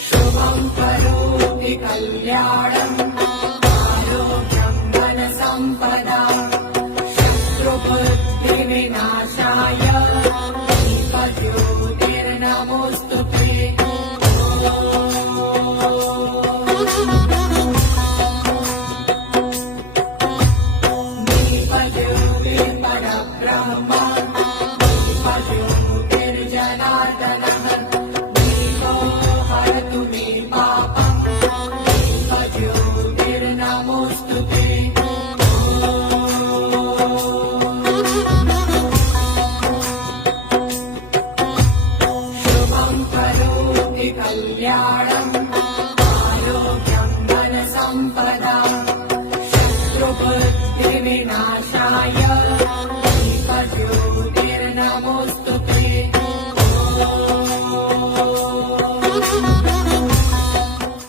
शुभं करोति कल्याणम् आरोग्यं धनसम्पदाम् शत्रुबुद्धिविनाशाय दीपज्योतिर्नमोऽस्तु ते। दीपज्योतिर्परब्रह्म दीपज्योतिर्जनार्दनः दीपो हरतु मे पापम् दीपज्योतिर्नमोऽस्तु ते। शुभं करोति कल्याणम्